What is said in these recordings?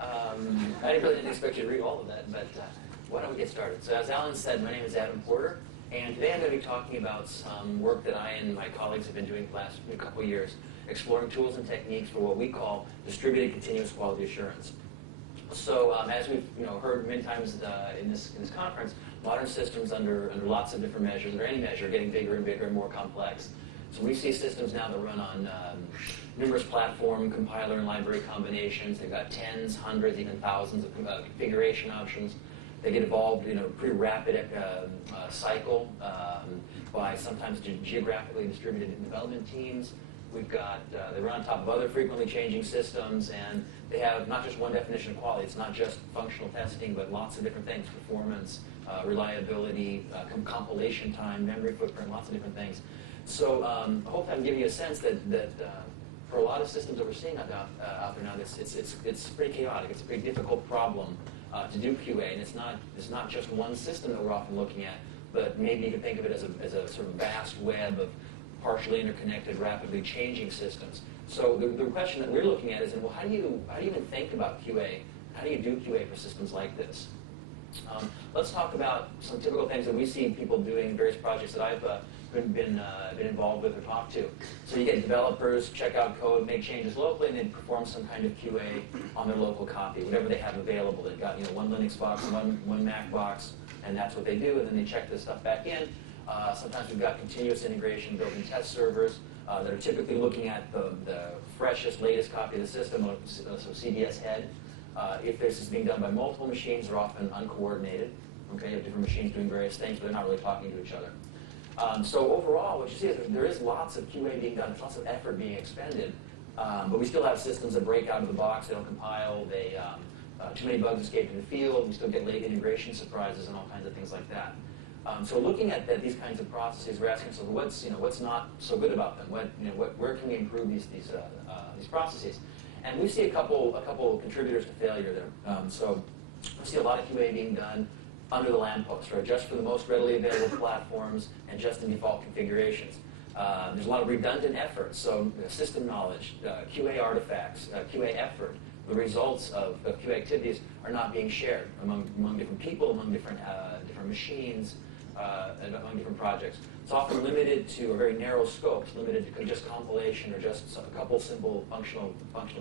I really didn't expect you to read all of that, but why don't we get started? So as Alan said, my name is Adam Porter, and today I'm going to be talking about some work that I and my colleagues have been doing for the last couple of years, exploring tools and techniques for what we call distributed continuous quality assurance. So as we've heard many times in this conference, modern systems under lots of different measures, under any measure, are getting bigger and bigger and more complex. So we see systems now that run on numerous platform, compiler, and library combinations. They've got tens, hundreds, even thousands of configuration options. They get evolved in a pretty rapid cycle by sometimes geographically distributed development teams. We've got, they run on top of other frequently changing systems, and they have not just one definition of quality. It's not just functional testing, but lots of different things: performance, reliability, compilation time, memory footprint, lots of different things. So hopefully I'm giving you a sense that for a lot of systems that we're seeing out there now, it's pretty chaotic. It's a pretty difficult problem to do QA, and it's not just one system that we're often looking at, but maybe you can think of it as a sort of vast web of partially interconnected, rapidly changing systems. So the question that we're looking at is, well, how do you even think about QA? How do you do QA for systems like this? Let's talk about some typical things that we see people doing in various projects that I've been involved with or talked to. So you get developers check out code, make changes locally, and then perform some kind of QA on their local copy, whatever they have available. They've got one Linux box, one Mac box, and that's what they do. And then they check this stuff back in. Sometimes we've got continuous integration built-in test servers that are typically looking at the freshest, latest copy of the system, so CDS head. If this is being done by multiple machines, they're often uncoordinated. Okay, you have different machines doing various things, but they're not really talking to each other. So overall, what you see is there is lots of QA being done, there's lots of effort being expended, but we still have systems that break out of the box, they don't compile, too many bugs escape in the field, we still get late integration surprises and all kinds of things like that. So looking at these kinds of processes, we're asking ourselves, what's not so good about them? Where can we improve these processes? And we see a couple contributors to failure there. So we see a lot of QA being done under the lamppost, right? Just for the most readily available platforms and just in default configurations. There's a lot of redundant efforts, so system knowledge, QA artifacts, QA effort, the results of QA activities are not being shared among different people, among different machines, and among different projects. It's often limited to a very narrow scope, it's limited to just compilation or just a couple simple functional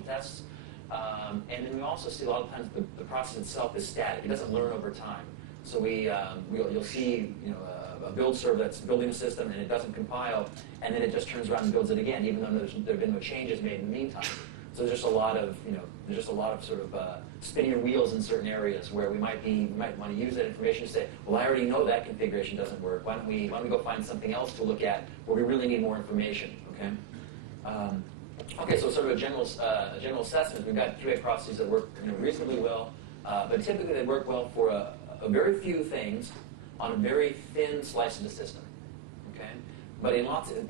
tests. And then we also see a lot of times the process itself is static. It doesn't learn over time. So you'll see a build server that's building a system and it doesn't compile, and then it just turns around and builds it again, even though there have been no changes made in the meantime. So there's just a lot of sort of spinning your wheels in certain areas where we might want to use that information to say, well, I already know that configuration doesn't work. Why don't we go find something else to look at where we really need more information? Okay. Okay. So sort of a general assessment. We've got QA processes that work reasonably well, but typically they work well for a very few things on a very thin slice of the system. Okay. But in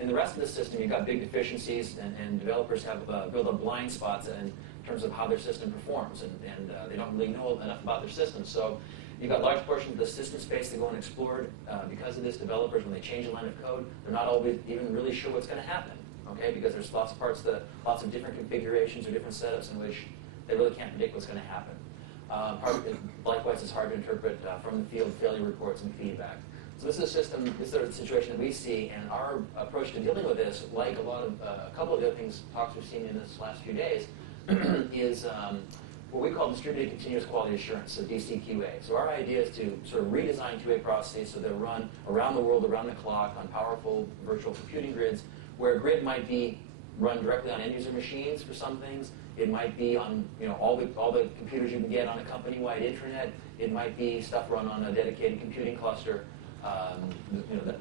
the rest of the system, you've got big deficiencies, and developers have built up blind spots in terms of how their system performs, and they don't really know enough about their system. So you've got large portions of the system space that go unexplored. Because of this, developers, when they change a line of code, they're not always even really sure what's going to happen. Okay, because there's lots of different configurations or different setups in which they really can't predict what's going to happen. Likewise, it's hard to interpret from the field failure reports and feedback. So this is a situation that we see, and our approach to dealing with this, like a couple of the other talks we've seen in this last few days, is what we call distributed continuous quality assurance, so DCQA. So our idea is to sort of redesign QA processes so they're run around the world, around the clock, on powerful virtual computing grids, where a grid might be run directly on end-user machines for some things. It might be on all the computers you can get on a company-wide intranet. It might be stuff run on a dedicated computing cluster.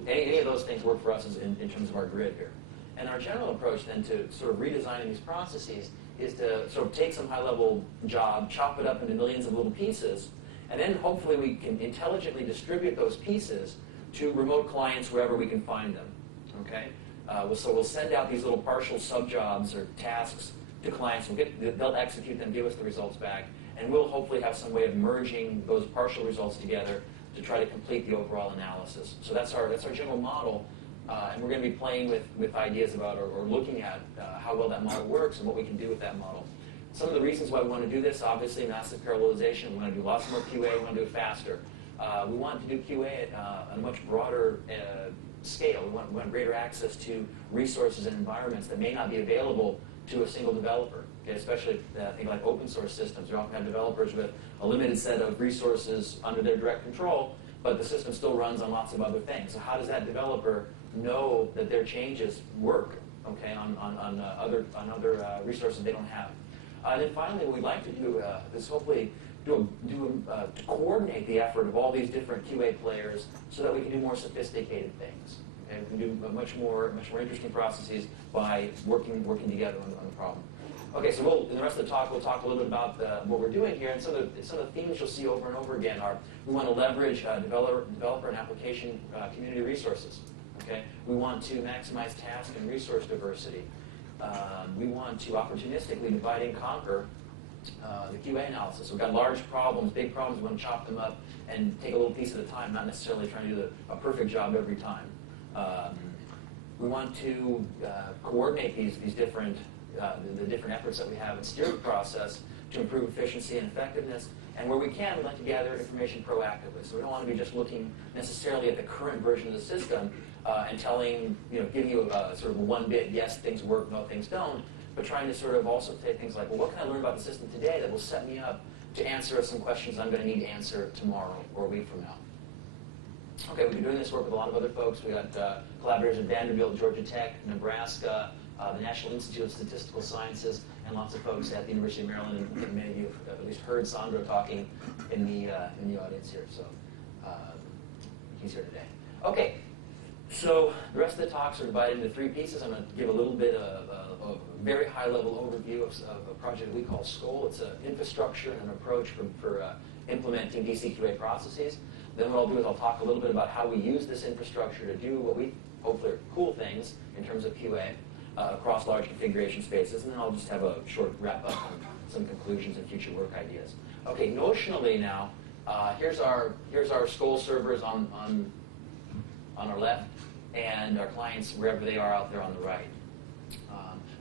Any of those things work for us in terms of our grid here. And our general approach then to sort of redesigning these processes is to sort of take some high-level job, chop it up into millions of little pieces, and then hopefully we can intelligently distribute those pieces to remote clients wherever we can find them. Okay? So we'll send out these little partial sub-jobs or tasks to clients. They'll execute them, give us the results back, and we'll hopefully have some way of merging those partial results together to try to complete the overall analysis. So that's our general model, and we're going to be playing with ideas about or looking at how well that model works and what we can do with that model. Some of the reasons why we want to do this, obviously, massive parallelization. We want to do lots more QA. We want to do it faster. We want to do QA at a much broader scale. We want greater access to resources and environments that may not be available to a single developer. Okay, especially things like open source systems. You often have developers with a limited set of resources under their direct control, but the system still runs on lots of other things. So how does that developer know that their changes work, okay, on other resources they don't have? And then finally, what we'd like to do is hopefully to coordinate the effort of all these different QA players so that we can do more sophisticated things. Okay? We can do much more interesting processes by working together on the problem. Okay, so in the rest of the talk, we'll talk a little bit about what we're doing here, and some of the themes you'll see over and over again are we want to leverage developer and application community resources. Okay, we want to maximize task and resource diversity. We want to opportunistically divide and conquer the QA analysis. So we've got large problems, big problems. We want to chop them up and take a little piece at a time, not necessarily trying to do a perfect job every time. We want to coordinate these different the different efforts that we have and steer the process to improve efficiency and effectiveness. And where we can, we like to gather information proactively. So we don't want to be just looking necessarily at the current version of the system and giving you a sort of a one-bit, yes, things work, no, things don't, but trying to sort of also say things like, well, what can I learn about the system today that will set me up to answer some questions I'm going to need to answer tomorrow or a week from now? Okay, we've been doing this work with a lot of other folks. We got collaborators at Vanderbilt, Georgia Tech, Nebraska, the National Institute of Statistical Sciences, and lots of folks at the University of Maryland. And many of you have at least heard Sandro talking in the audience here, so he's here today. Okay, so the rest of the talks are divided into three pieces. I'm going to give a little bit of a very high-level overview of a project we call SCOAL. It's an infrastructure and an approach for implementing DCQA processes. Then what I'll do is I'll talk a little bit about how we use this infrastructure to do what we hopefully are cool things in terms of QA across large configuration spaces. And then I'll just have a short wrap-up on some conclusions and future work ideas. Okay, notionally now, here's our SCOAL servers on our left, and our clients wherever they are out there on the right.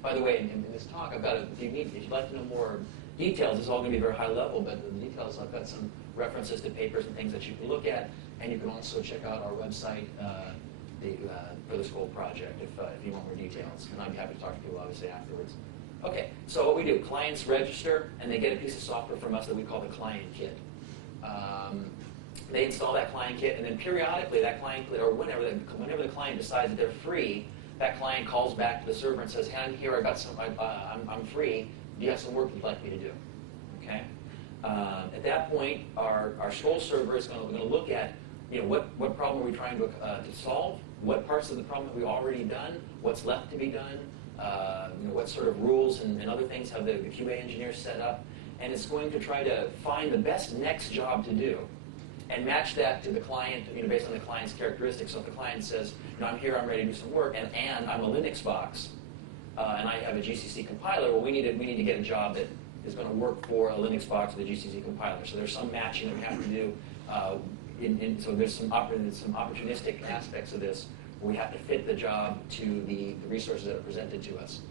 By the way, in this talk, if you'd like to know more details, it's all going to be very high level, but the details, I've got some references to papers and things that you can look at, and you can also check out our website for the SCOAL project if you want more details, and I'd be happy to talk to people obviously afterwards. Okay, so what we do, clients register, and they get a piece of software from us that we call the client kit. They install that client kit, and then periodically that client, or whenever the client decides that they're free, that client calls back to the server and says, hey, I'm here, I'm free, do you have some work you'd like me to do? Okay? At that point, our SCOAL server is going to look at what problem are we trying to solve, what parts of the problem have we already done, what's left to be done, what sort of rules and other things have the QA engineers set up, and it's going to try to find the best next job to do and match that to the client, based on the client's characteristics. So if the client says, I'm here, I'm ready to do some work, and I'm a Linux box, and I have a GCC compiler, well, we need to get a job that is going to work for a Linux box with a GCC compiler. So there's some matching that we have to do. So there's some opportunistic aspects of this where we have to fit the job to the resources that are presented to us.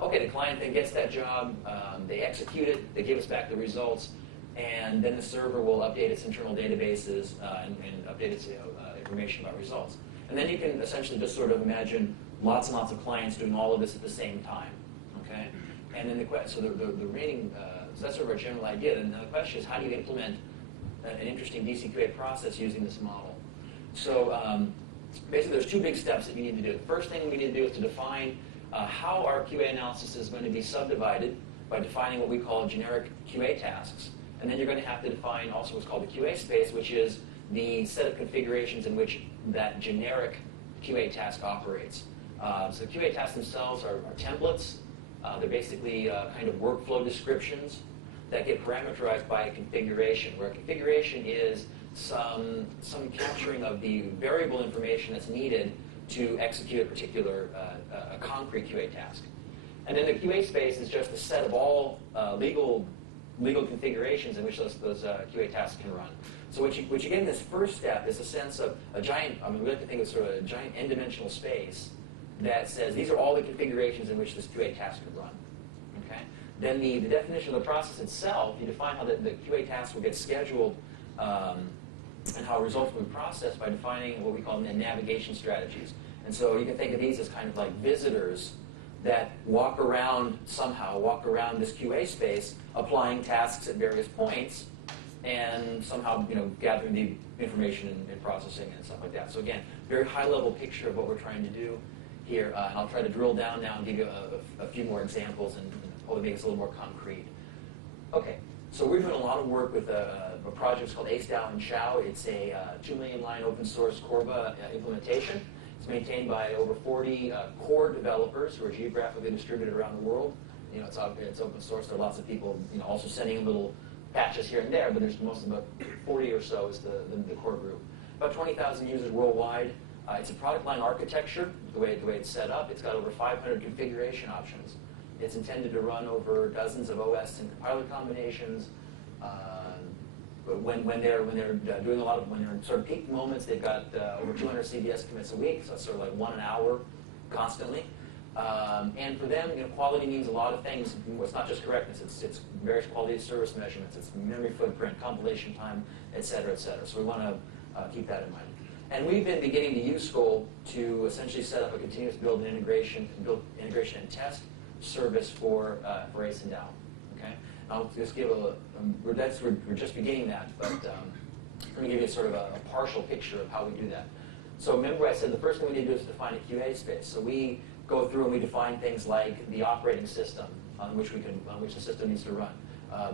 Okay, the client then gets that job, they execute it, they give us back the results, and then the server will update its internal databases and update its information about results. And then you can essentially just sort of imagine lots and lots of clients doing all of this at the same time. Okay, and then so that's sort of our general idea. And the question is, how do you implement an interesting DCQA process using this model? So basically, there's two big steps that you need to do. The first thing we need to do is to define how our QA analysis is going to be subdivided by defining what we call generic QA tasks. And then you're going to have to define also what's called the QA space, which is the set of configurations in which that generic QA task operates. So the QA tasks themselves are templates. They're basically kind of workflow descriptions that get parameterized by a configuration, where a configuration is some capturing of the variable information that's needed to execute a particular a concrete QA task. And then the QA space is just a set of all legal configurations in which those QA tasks can run. So what you get in this first step is a sense of a giant, we like to think of sort of a giant n-dimensional space that says these are all the configurations in which this QA task could run. Okay? Then the definition of the process itself, you define how the QA task will get scheduled and how results will be processed by defining what we call navigation strategies. And so you can think of these as kind of like visitors that walk around this QA space, applying tasks at various points, and somehow gathering the information and processing and stuff like that. So again, very high-level picture of what we're trying to do here. And I'll try to drill down now and give you a few more examples and hopefully make this a little more concrete. Okay, so we're doing a lot of work with a project called ACE, DAO, and CIAO. It's a 2 million line open source Corba implementation. It's maintained by over 40 core developers who are geographically distributed around the world. It's open source. There are lots of people also sending in little patches here and there, but there's most about 40 or so is the core group. About 20,000 users worldwide. It's a product line architecture, the way it's set up. It's got over 500 configuration options. It's intended to run over dozens of OS and compiler combinations. When they're doing when they're in sort of peak moments, they've got over 200 CVS commits a week, so it's sort of like 1 an hour constantly. And for them, quality means a lot of things. It's not just correctness. It's various quality of service measurements. It's memory footprint, compilation time, et cetera, et cetera. So we want to keep that in mind. And we've been beginning to use Skoll to essentially set up a continuous build and integration and test service for ACE and DAO. Okay. I'll just give we're just beginning that, but let me give you sort of a partial picture of how we do that. So remember, I said the first thing we need to do is define a QA space. So we go through and we define things like the operating system on which the system needs to run.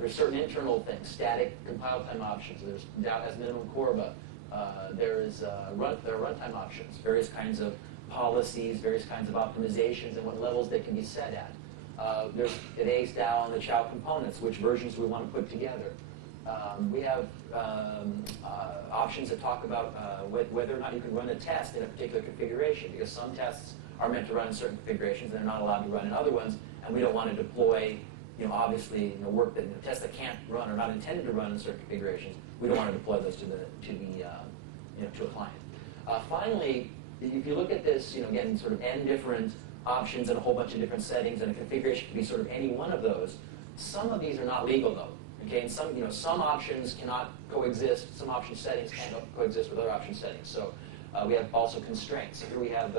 There's certain internal things, static compile time options. DAO has minimum Corba. There are runtime options, various kinds of policies, various kinds of optimizations, and what levels they can be set at. There's an ACE, DAO, and the CIAO components, which versions we want to put together. We have options that talk about whether or not you can run a test in a particular configuration, because some tests are meant to run in certain configurations and they're not allowed to run in other ones, and we don't want to deploy, obviously, tests that can't run or not intended to run in certain configurations. We don't want to deploy those to a client. Finally, if you look at this, again, sort of n different options and a whole bunch of different settings, and a configuration can be sort of any one of those. Some of these are not legal, though. Okay, and some options cannot coexist. Some option settings can't coexist with other option settings. So we have also constraints. So here we have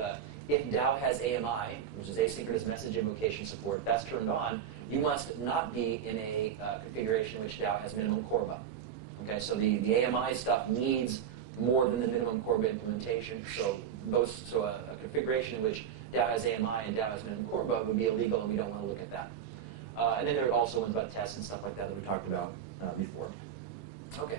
if DAO has AMI, which is asynchronous message invocation support, that's turned on. You must not be in a configuration in which DAO has minimum Corba. Okay, so the AMI stuff needs more than the minimum Corba implementation. So a configuration in which DAO has AMI and DAO has minimum Corba would be illegal, and we don't want to look at that. And then there are also ones about tests and stuff like that we talked about before. Okay,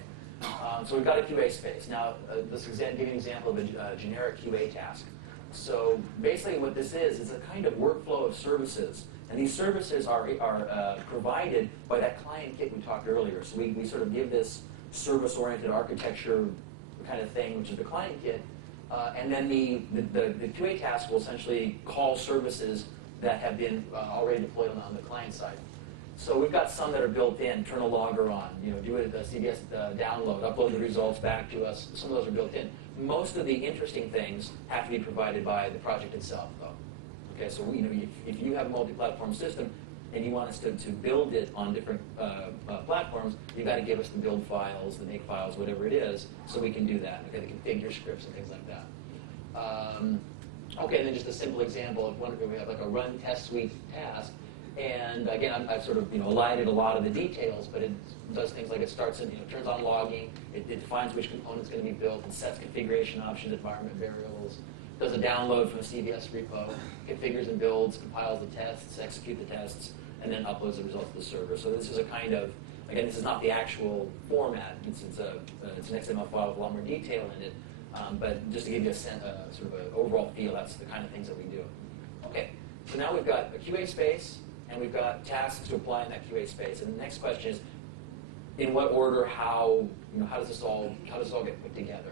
so we've got a QA space. Now, let's give you an example of a generic QA task. So basically what this is a kind of workflow of services. And these services are provided by that client kit we talked earlier. So we sort of give this service-oriented architecture kind of thing, which is the client kit. And then the QA task will essentially call services that have been already deployed on the client side. So we've got some that are built in, turn a logger on, do a CVS download, upload the results back to us. Some of those are built in. Most of the interesting things have to be provided by the project itself, though. Okay, so if you have a multi-platform system and you want us to build it on different platforms, you've got to give us the build files, the make files, whatever it is, so we can do that. Okay, the configure scripts and things like that. Okay, and then just a simple example of one where we have like a run test suite task. And again, I've sort of elided a lot of the details, but it does things like it starts and turns on logging, it defines which component's going to be built, it sets configuration options, environment variables, does a download from a CVS repo, configures and builds, compiles the tests, execute the tests, and then uploads the results to the server. So this is a kind of, again, this is not the actual format. It's an XML file with a lot more detail in it. But just to give you a sort of an overall feel, that's the kind of things that we do. Okay, so now we've got a QA space, and we've got tasks to apply in that QA space. And the next question is, in what order, how does this all get put together?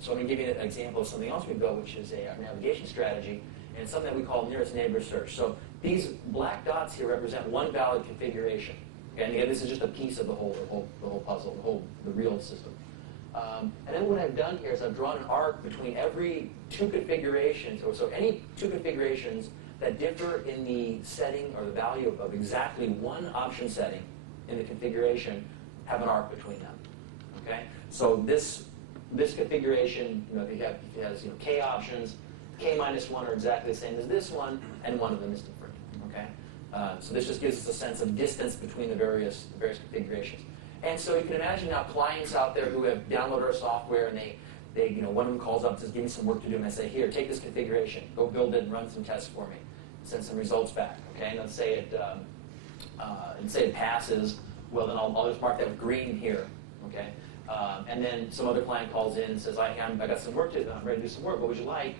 So I'm going to give you an example of something else we built, which is a navigation strategy, and it's something that we call nearest neighbor search. So these black dots here represent one valid configuration. Okay, and again, this is just a piece of the whole puzzle, the real system. And then what I've done here is I've drawn an arc between every two configurations, or so any two configurations that differ in the setting or the value of exactly one option setting in the configuration have an arc between them. Okay? So this configuration, if it has k options, k minus 1 are exactly the same as this one, and one of them is different. Okay? So this just gives us a sense of distance between the various configurations. And so you can imagine now clients out there who have downloaded our software, and one of them calls up and says, give me some work to do, and I say, here, take this configuration, go build it and run some tests for me, send some results back. Okay? And let's say it passes. Well, then I'll just mark that with green here. Okay? And then some other client calls in and says, I got some work to do. I'm ready to do some work. What would you like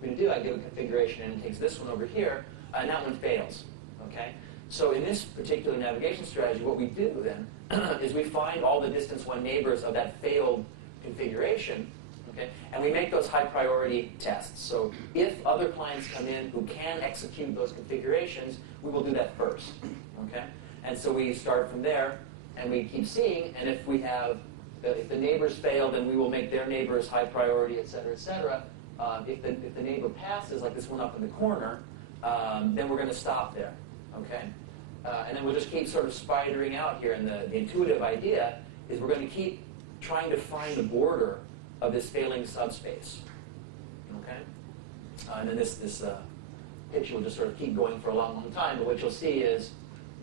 me to do? I give a configuration, and it takes this one over here, and that one fails. Okay? So in this particular navigation strategy, what we do then is we find all the distance one neighbors of that failed configuration, okay, and we make those high priority tests. So if other clients come in who can execute those configurations, we will do that first. Okay? And so we start from there, and we keep seeing, and if the neighbors fail, then we will make their neighbors high priority, et cetera, et cetera. If the neighbor passes, like this one up in the corner, then we're going to stop there. Okay? And then we'll just keep sort of spidering out here. And the intuitive idea is we're going to keep trying to find the border of this failing subspace. Okay? And then this picture will just sort of keep going for a long, long time. But what you'll see is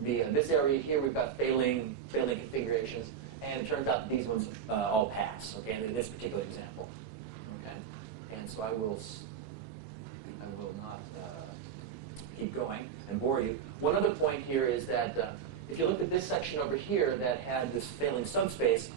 this area here, we've got failing configurations. And it turns out that these ones all pass. Okay? In this particular example. Okay? And so I will not keep going and bore you. One other point here is that if you look at this section over here that had this failing subspace,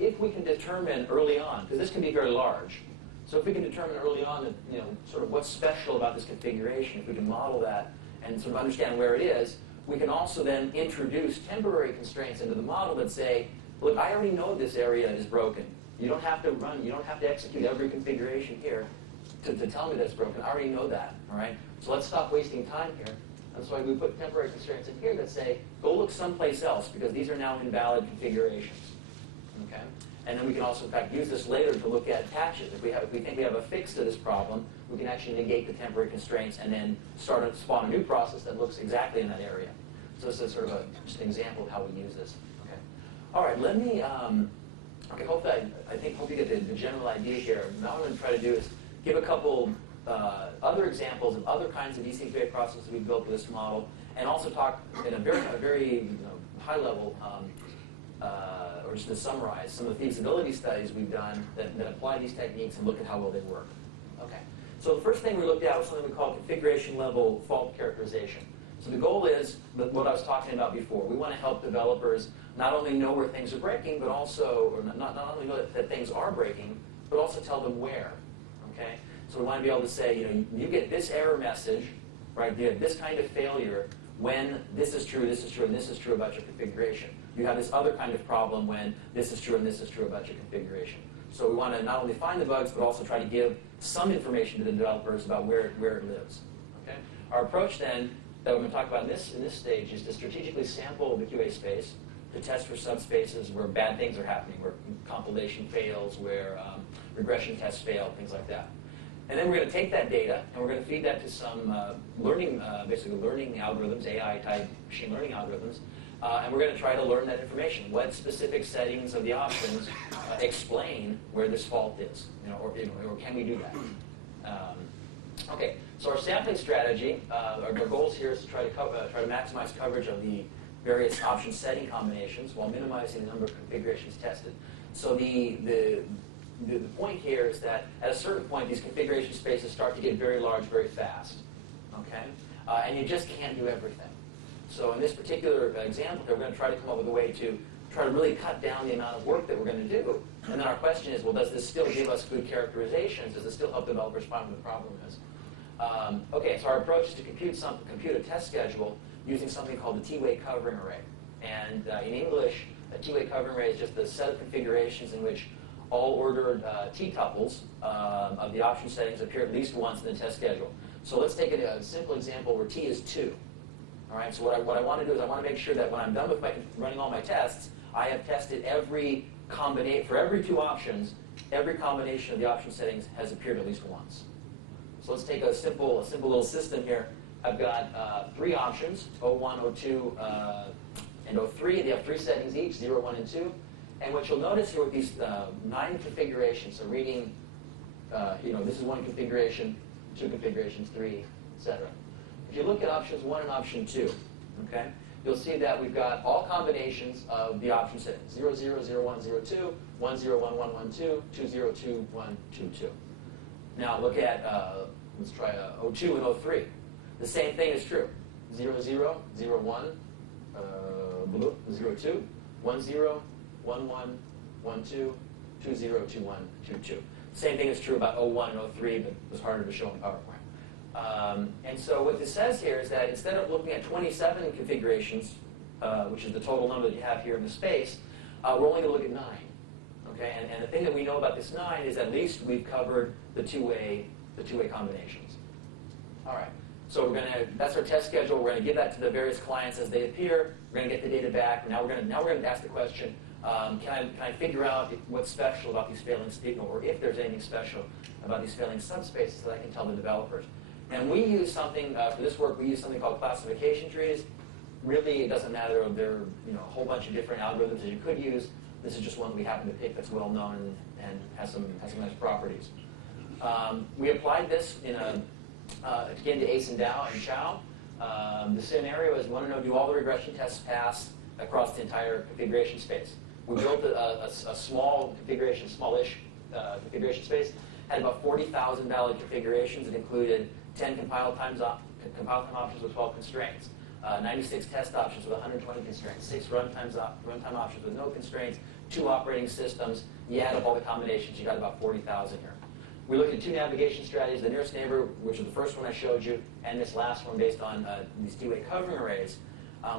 if we can determine early on, because this can be very large, so if we can determine early on that, sort of what's special about this configuration, if we can model that and sort of understand where it is, we can also then introduce temporary constraints into the model that say, look, I already know this area is broken. You don't have to execute every configuration here to tell me that's broken. I already know that, all right? So let's stop wasting time here. That's why we put temporary constraints in here that say, go look someplace else, because these are now invalid configurations. Okay? And then we can also, in fact, use this later to look at patches. If we think we have a fix to this problem, we can actually negate the temporary constraints and then spawn a new process that looks exactly in that area. So this is sort of just an example of how we use this. Okay. All right, let me, hope you get the general idea here. Now what I'm going to try to do is give a couple other examples of other kinds of async processes we've built with this model, and also talk in a very high level, or just to summarize some of the feasibility studies we've done that apply these techniques and look at how well they work. Okay. So the first thing we looked at was something we call configuration level fault characterization. So the goal is what I was talking about before. We want to help developers not only know where things are breaking, but also, or not only know that things are breaking, but also tell them where. Okay? So we want to be able to say, you get this error message, right? You have this kind of failure when this is true, and this is true about your configuration. You have this other kind of problem when this is true and this is true about your configuration. So we want to not only find the bugs, but also try to give some information to the developers about where it lives. Okay? Our approach then, that we're going to talk about in this stage, is to strategically sample the QA space to test for subspaces where bad things are happening, where compilation fails, where regression tests fail, things like that. And then we're going to take that data, and we're going to feed that to some learning algorithms, AI-type machine learning algorithms, and we're going to try to learn that information. What specific settings of the options explain where this fault is, or can we do that? Okay, so our sampling strategy, our goals here is to try to maximize coverage of the various option setting combinations while minimizing the number of configurations tested. So the point here is that at a certain point, these configuration spaces start to get very large very fast. Okay? And you just can't do everything. So in this particular example, we're going to try to come up with a way to try to really cut down the amount of work that we're going to do. And then our question is, well, does this still give us good characterizations? Does it still help developers find what the problem is? Okay, so our approach is to compute a test schedule using something called the T-way covering array. And in English, a T-way covering array is just a set of configurations in which all ordered T-tuples of the option settings appear at least once in the test schedule. So let's take a simple example where T is 2. All right, so what I want to do is I want to make sure that when I'm done with running all my tests, I have tested every combination, for every 2 options, every combination of the option settings has appeared at least once. So let's take a simple little system here. I've got 3 options, 01, 02, and 03. They have 3 settings each, 0, 1, and 2. And what you'll notice here with these 9 configurations, so reading, this is 1 configuration, 2 configurations, 3, etc. If you look at options 1 and option 2, okay, you'll see that we've got all combinations of the option settings, 0, 0, 0, 1, 0, 2, 1, 0, 1, 1, 1, 2, 2, 0, 2, 1, 2, 2. Now look at, let's try 02 and 03. The same thing is true. 0, 0, 0, 1, 0, 2, 1, 0, 1, 1, 1, 2, 2, 0, 2, 1, 2, 2. Same thing is true about 01 and 03, but it was harder to show in PowerPoint. And so what this says here is that instead of looking at 27 configurations, which is the total number that you have here in the space, we're only going to look at 9. Okay? And the thing that we know about this 9 is at least we've covered the two-way combinations. All right. So that's our test schedule. We're going to give that to the various clients as they appear. We're going to get the data back. Now we're going to ask the question, can I figure out what's special about these failing or if there's anything special about these failing subspaces that I can tell the developers. And we use something, for this work, we use something called classification trees. Really, it doesn't matter. There are a whole bunch of different algorithms that you could use. This is just one that we happen to pick that's well known and has some nice properties. We applied this again to Ace and Dow and Chow. The scenario is, want to know, do all the regression tests pass across the entire configuration space? We built a small configuration, smallish configuration space, had about 40,000 valid configurations. It included 10 compile time options with 12 constraints, 96 test options with 120 constraints, 6 runtime options with no constraints, 2 operating systems. You add up all the combinations, you got about 40,000 here. We looked at 2 navigation strategies, the nearest neighbor, which is the first one I showed you, and this last one based on these two-way covering arrays.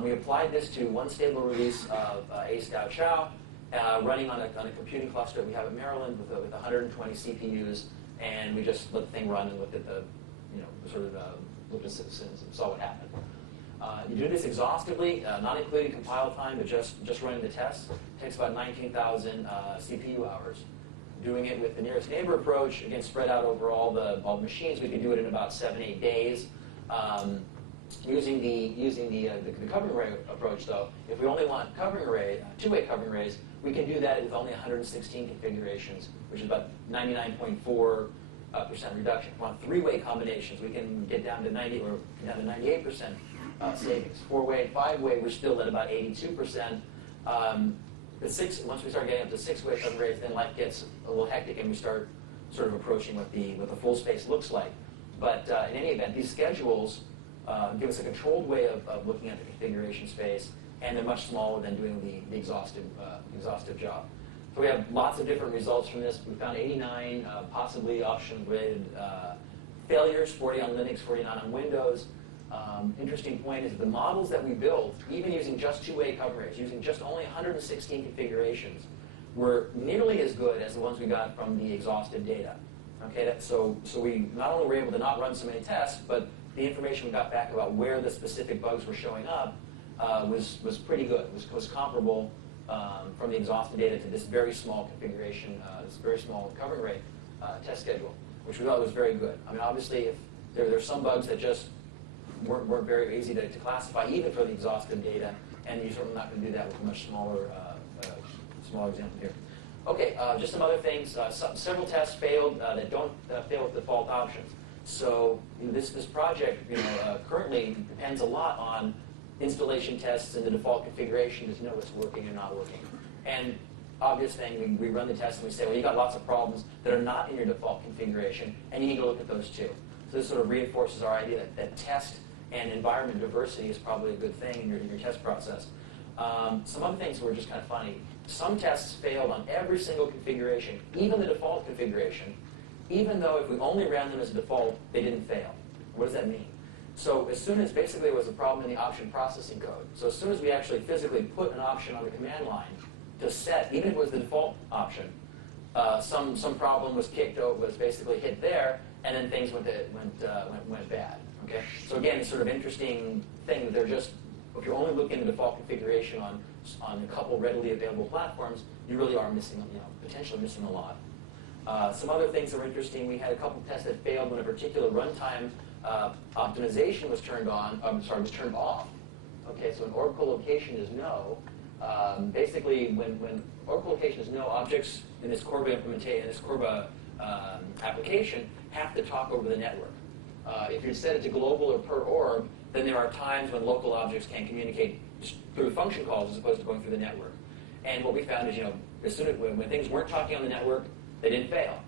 We applied this to one stable release of Ace Dow Chow, running on a computing cluster we have at Maryland with 120 CPUs, and we just let the thing run and looked at looked at citizens and saw what happened. You do this exhaustively, not including compile time, but just running the tests. It takes about 19,000 CPU hours. Doing it with the nearest neighbor approach, again, spread out over all the machines, we could do it in about 7-8 days. Using the covering array approach, though, if we only want two-way covering arrays, we can do that with only 116 configurations, which is about 99.4% reduction. If we want 3-way combinations, we can get down to 90 or down to 98% savings. 4-way and 5-way, we're still at about 82%. Once we start getting up to 6-way covering arrays, then life gets a little hectic, and we start sort of approaching what the full space looks like. But in any event, these schedules give us a controlled way of looking at the configuration space, and they're much smaller than doing the exhaustive job. So we have lots of different results from this. We found 89 possibly option-related failures, 40 on Linux, 49 on Windows. Interesting point is that the models that we built, even using just two-way coverage, using just only 116 configurations, were nearly as good as the ones we got from the exhaustive data. Okay, so we not only were able to not run so many tests, but the information we got back about where the specific bugs were showing up was pretty good. Was comparable from the exhaustive data to this very small configuration, this very small covering rate test schedule, which we thought was very good. I mean, obviously, if there's some bugs that just weren't very easy to classify, even for the exhaustive data, and you're certainly not going to do that with a much smaller example here. Okay, just some other things. Several tests failed that don't fail with default options. So this project currently depends a lot on installation tests and the default configuration to know what's working and not working. And obvious thing, we run the test and we say, well, you got lots of problems that are not in your default configuration, and you need to look at those too. So this sort of reinforces our idea that test and environment diversity is probably a good thing in your test process. Some other things were just kind of funny. Some tests failed on every single configuration, even the default configuration, even though if we only ran them as a default, they didn't fail. What does that mean? So as soon as basically there was a problem in the option processing code, so as soon as we actually physically put an option on the command line to set, even if it was the default option, some problem was basically hit there, and then things went bad. Okay. So again, it's sort of interesting thing that they're just, if you're only looking at the default configuration on a couple readily available platforms, you really are missing, potentially missing a lot. Some other things that were interesting, we had a couple tests that failed when a particular runtime optimization was turned on. Was turned off. Okay, so when org co-location is no, basically when org co-location is no, objects in this Corba implementation, in this Corba application, have to talk over the network. If you set it to global or per org, then there are times when local objects can communicate just through function calls as opposed to going through the network. And what we found is, as soon as when things weren't talking on the network, they didn't fail.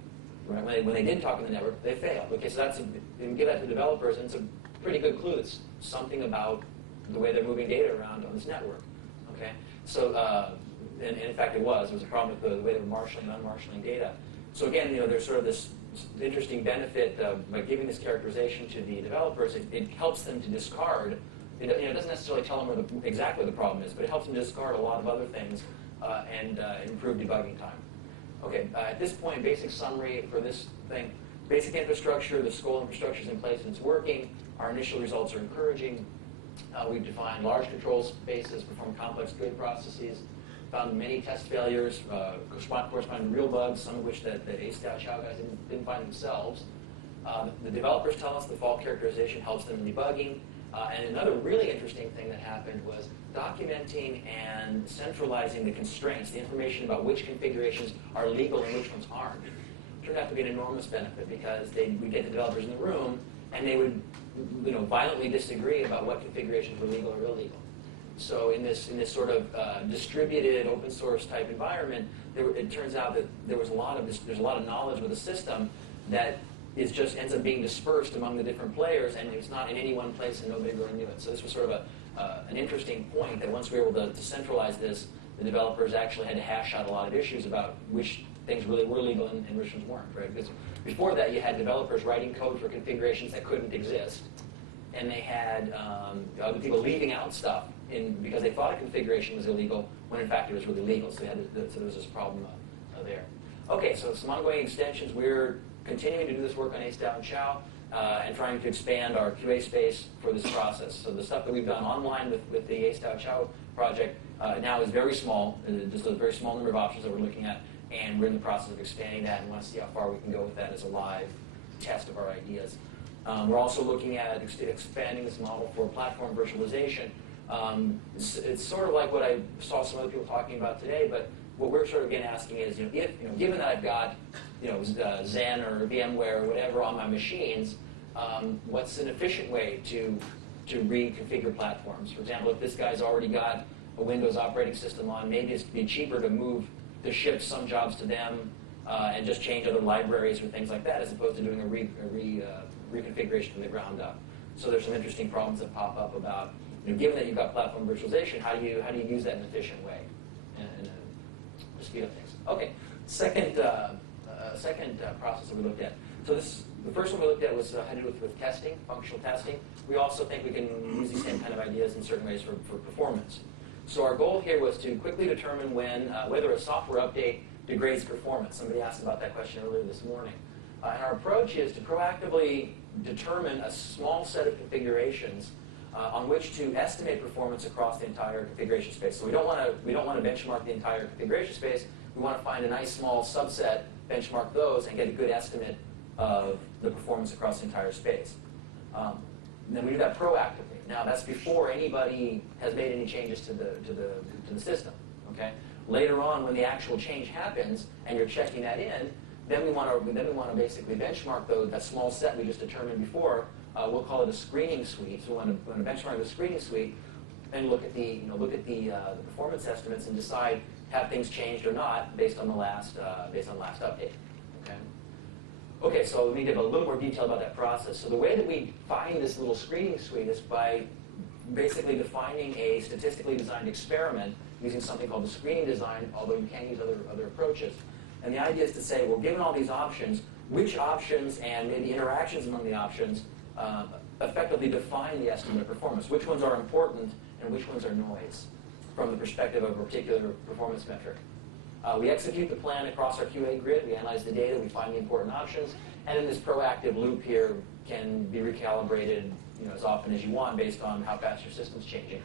Right? When they did talk on the network, they failed. Okay, so you give that to developers, and it's a pretty good clue. It's something about the way they're moving data around on this network. Okay, so and in fact, it was a problem with the way they were marshaling and unmarshaling data. So again, there's sort of this interesting benefit by giving this characterization to the developers. It helps them to discard. It doesn't necessarily tell them exactly what the problem is, but it helps them discard a lot of other things and improve debugging time. Okay, at this point, basic summary for this thing. Basic infrastructure, the Skoll infrastructure is in place and it's working. Our initial results are encouraging. We've defined large control spaces, performed complex good processes, found many test failures, corresponding to real bugs, some of which the CIAO guys didn't find themselves. The developers tell us the fault characterization helps them in debugging. And another really interesting thing that happened was documenting and centralizing the constraints, the information about which configurations are legal and which ones aren't. It turned out to be an enormous benefit because we'd get the developers in the room and they would violently disagree about what configurations were legal or illegal. So in this sort of distributed open source type environment, it turns out that there's a lot of knowledge with the system that ends up being dispersed among the different players, and it's not in any one place and nobody really knew it. So this was sort of an interesting point that once we were able to centralize this, the developers actually had to hash out a lot of issues about which things really were legal and which ones weren't, right? Because before that, you had developers writing code for configurations that couldn't exist, and they had other people leaving out stuff because they thought a configuration was illegal when in fact it was really legal. So, so there was this problem there. Okay, so some ongoing extensions. We're continuing to do this work on ASTAO and CIAO and trying to expand our QA space for this process. So the stuff that we've done online with the ASTAO and CIAO project now is very small, just a very small number of options that we're looking at, and we're in the process of expanding that and want to see how far we can go with that as a live test of our ideas. We're also looking at expanding this model for platform virtualization. It's sort of like what I saw some other people talking about today, but what we're sort of again asking is, given that I've got Zen or VMware or whatever on my machines, what's an efficient way to reconfigure platforms? For example, if this guy's already got a Windows operating system on, maybe it'd be cheaper to ship some jobs to them and just change other libraries or things like that, as opposed to doing a reconfiguration from the ground up. So there's some interesting problems that pop up about, given that you've got platform virtualization, how do you use that in an efficient way and speed up things? Okay, second process that we looked at. So the first one we looked at was had to do with testing, functional testing. We also think we can use these same kind of ideas in certain ways for performance. So our goal here was to quickly determine whether a software update degrades performance. Somebody asked about that question earlier this morning. And our approach is to proactively determine a small set of configurations on which to estimate performance across the entire configuration space. So we don't want to benchmark the entire configuration space. We want to find a nice small subset, benchmark those, and get a good estimate of the performance across the entire space. Then we do that proactively. Now that's before anybody has made any changes to the system. Okay. Later on, when the actual change happens and you're checking that in, then we want to basically benchmark that small set we just determined before. We'll call it a screening suite. So we want to benchmark the screening suite and look at the performance estimates and decide have things changed or not based on the last update. Okay. Okay. So let me give a little more detail about that process. So the way that we find this little screening suite is by basically defining a statistically designed experiment using something called the screening design, although you can use other approaches. And the idea is to say, well, given all these options, which options and maybe interactions among the options effectively define the estimate of performance? Which ones are important and which ones are noise from the perspective of a particular performance metric? We execute the plan across our QA grid. We analyze the data. We find the important options. And then this proactive loop here can be recalibrated as often as you want based on how fast your system's changing.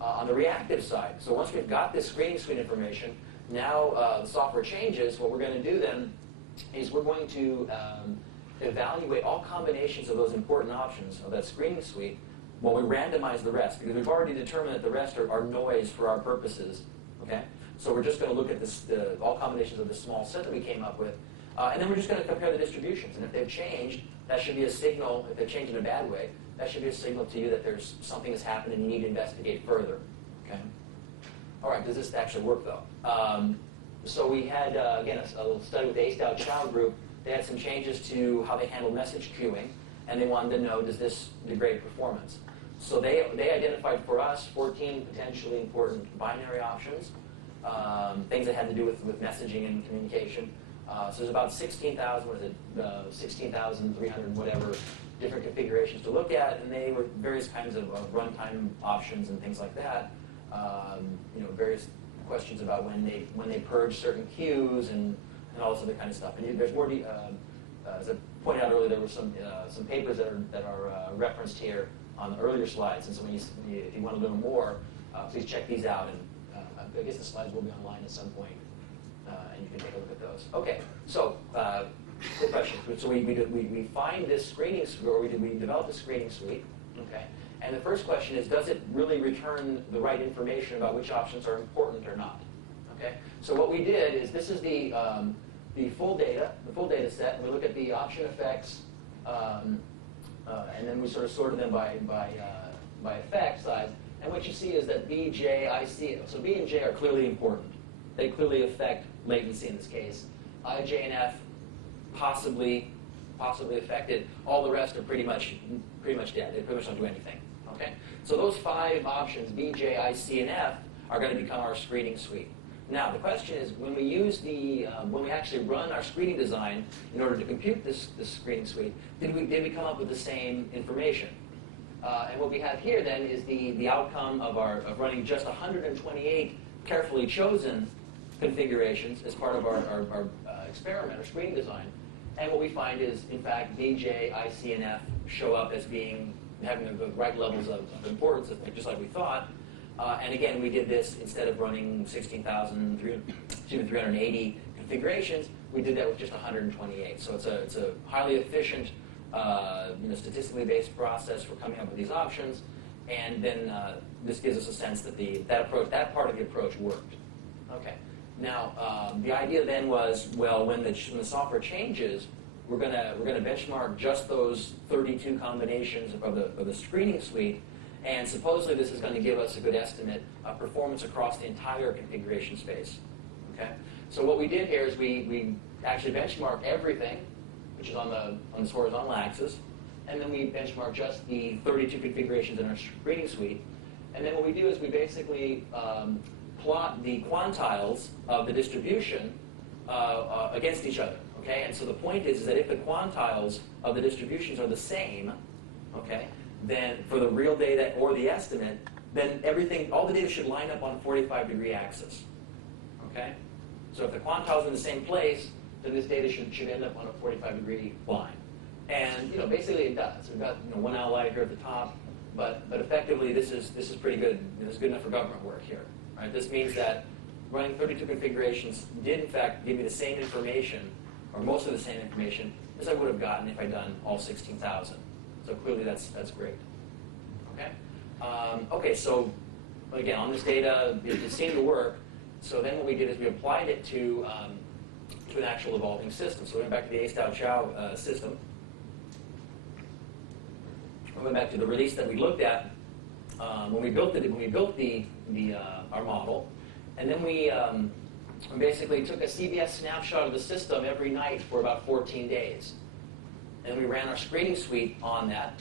On the reactive side, so once we've got this screening suite information, now the software changes. What we're going to do then is we're going to evaluate all combinations of those important options of that screening suite while we randomize the rest, because we've already determined that the rest are noise for our purposes. Okay? So we're just going to look at all combinations of this small set that we came up with, and then we're just going to compare the distributions. And if they've changed, that should be a signal. If they've changed in a bad way, that should be a signal to you that there's something has happened and you need to investigate further. Okay? All right, does this actually work, though? So we had, again, a little study with the ACE-Chow group. They had some changes to how they handle message queuing, and they wanted to know, does this degrade performance? So they identified for us 14 potentially important binary options, things that had to do with messaging and communication. So there's about 16,000, 16,300, whatever, different configurations to look at, and they were various kinds of runtime options and things like that. Various questions about when they purge certain queues and all this other kind of stuff. And there's more. As I pointed out earlier, there were some papers that are referenced here on the earlier slides. And so if you want to learn more, please check these out. And I guess the slides will be online at some point, and you can take a look at those. Okay. So good question. So we find this screening, or we develop a screening suite. Okay. And the first question is, does it really return the right information about which options are important or not? Okay. So what we did is, this is the full data set, and we look at the option effects, and then we sort of sorted them by effect size. And what you see is that B, J, I, C. So B and J are clearly important. They clearly affect latency in this case. I, J, and F possibly affected. All the rest are pretty much dead. They pretty much don't do anything. Okay. So those 5 options, B, J, I, C, and F, are going to become our screening suite. Now the question is, when we actually run our screening design in order to compute this screening suite, did we come up with the same information? And what we have here then is the outcome of running just 128 carefully chosen configurations as part of our experiment or screening design. And what we find is, in fact, B, J, I, C, and F show up as having the right levels of importance, just like we thought. And again, we did this instead of running 380 configurations. We did that with just 128. So it's a highly efficient, statistically based process for coming up with these options. And then this gives us a sense that that part of the approach worked. Okay. Now the idea then was, well, when the software changes, we're going to benchmark just those 32 combinations of the screening suite. And supposedly this is going to give us a good estimate of performance across the entire configuration space. Okay? So what we did here is we actually benchmarked everything, which is on this horizontal axis, and then we benchmark just the 32 configurations in our screening suite. And then what we do is we basically plot the quantiles of the distribution against each other. Okay? And so the point is that if the quantiles of the distributions are the same, okay, then for the real data or the estimate, then all the data should line up on a 45-degree axis. Okay? So if the quantiles are in the same place, then this data should end up on a 45-degree line. And basically it does. We've got one outlier here at the top, but effectively this is pretty good. This is good enough for government work here. Right? This means that running 32 configurations did in fact give me the same information, or most of the same information, as I would have gotten if I'd done all 16,000. So clearly that's great. Okay? Okay, so again, on this data, it seemed to work. So then what we did is we applied it to an actual evolving system. So we went back to the ACE-Chow system. We went back to the release that we looked at when we built our model, and then we basically took a CBS snapshot of the system every night for about 14 days. And we ran our screening suite on that.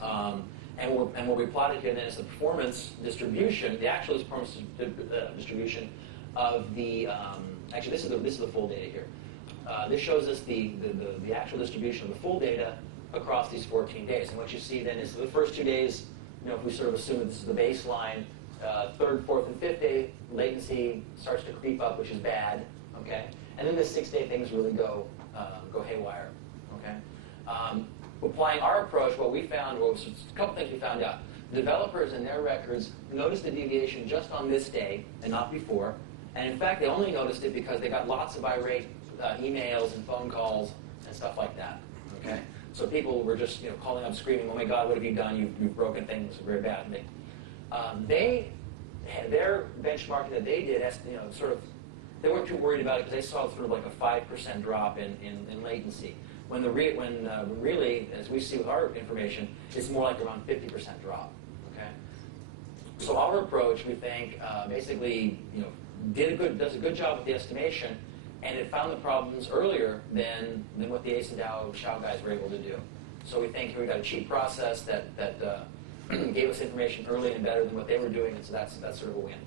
And what we plotted here then is the performance distribution, the actual performance distribution of the, actually this is the full data here. This shows us the actual distribution of the full data across these 14 days. And what you see then is the first 2 days, if we sort of assume that this is the baseline, third, fourth, and fifth day, latency starts to creep up, which is bad, okay? And then the 6th day, things really go haywire. Okay. Applying our approach, what we found was a couple things we found out. Developers in their records noticed the deviation just on this day and not before. And in fact, they only noticed it because they got lots of irate emails and phone calls and stuff like that. Okay, so people were just calling up, screaming, "Oh my God, what have you done? You've broken things very badly." Their benchmarking that they did, they weren't too worried about it because they saw sort of like a 5% drop in latency. When really, as we see with our information, it's more like around 50% drop. Okay, so our approach, we think, basically, does a good job with the estimation, and it found the problems earlier than what the ACE and CIAO guys were able to do. So we think here we got a cheap process that gave us information early and better than what they were doing, and so that's sort of a win.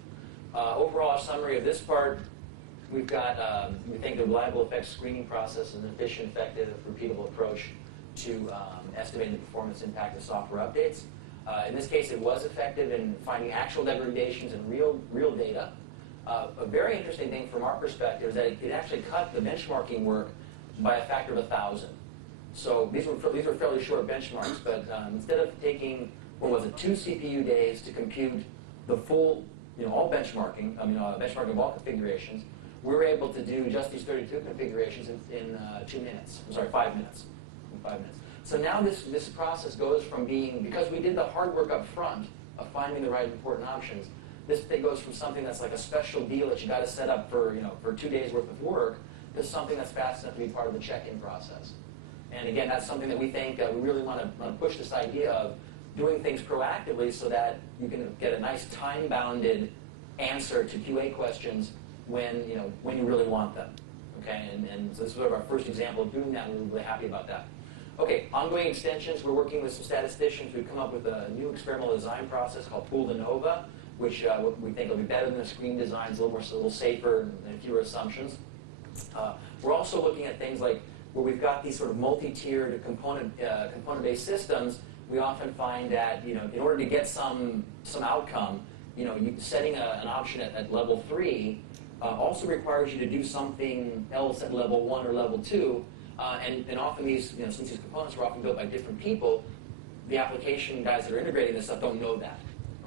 Overall, a summary of this part. We've got, we think the reliable effects screening process is an efficient, effective, repeatable approach to estimating the performance impact of software updates. In this case, it was effective in finding actual degradations in real data. A very interesting thing from our perspective is that it actually cut the benchmarking work by a factor of 1,000. So these were fairly short benchmarks, but instead of taking, 2 CPU days to compute the full, all benchmarking, benchmarking of all configurations, we were able to do just these 32 configurations in 2 minutes. I'm sorry, 5 minutes. In 5 minutes. So now this process goes from being, because we did the hard work up front of finding the right important options, this thing goes from something that's like a special deal that you got to set up for 2 days worth of work to something that's fast enough to be part of the check-in process. And again, that's something that we think we really want to push this idea of doing things proactively so that you can get a nice time-bounded answer to QA questions when you really want them. Okay, and so this is sort of our first example of doing that, and we're really happy about that. Okay, ongoing extensions. We're working with some statisticians. We've come up with a new experimental design process called Pooled ANOVA, which we think will be better than the screen designs, a little safer and fewer assumptions. We're also looking at things like where we've got these sort of multi-tiered component-based systems. We often find that in order to get some outcome, setting an option at level 3 also requires you to do something else at level 1 or level 2. And often these, since these components are often built by different people, the application guys that are integrating this stuff don't know that.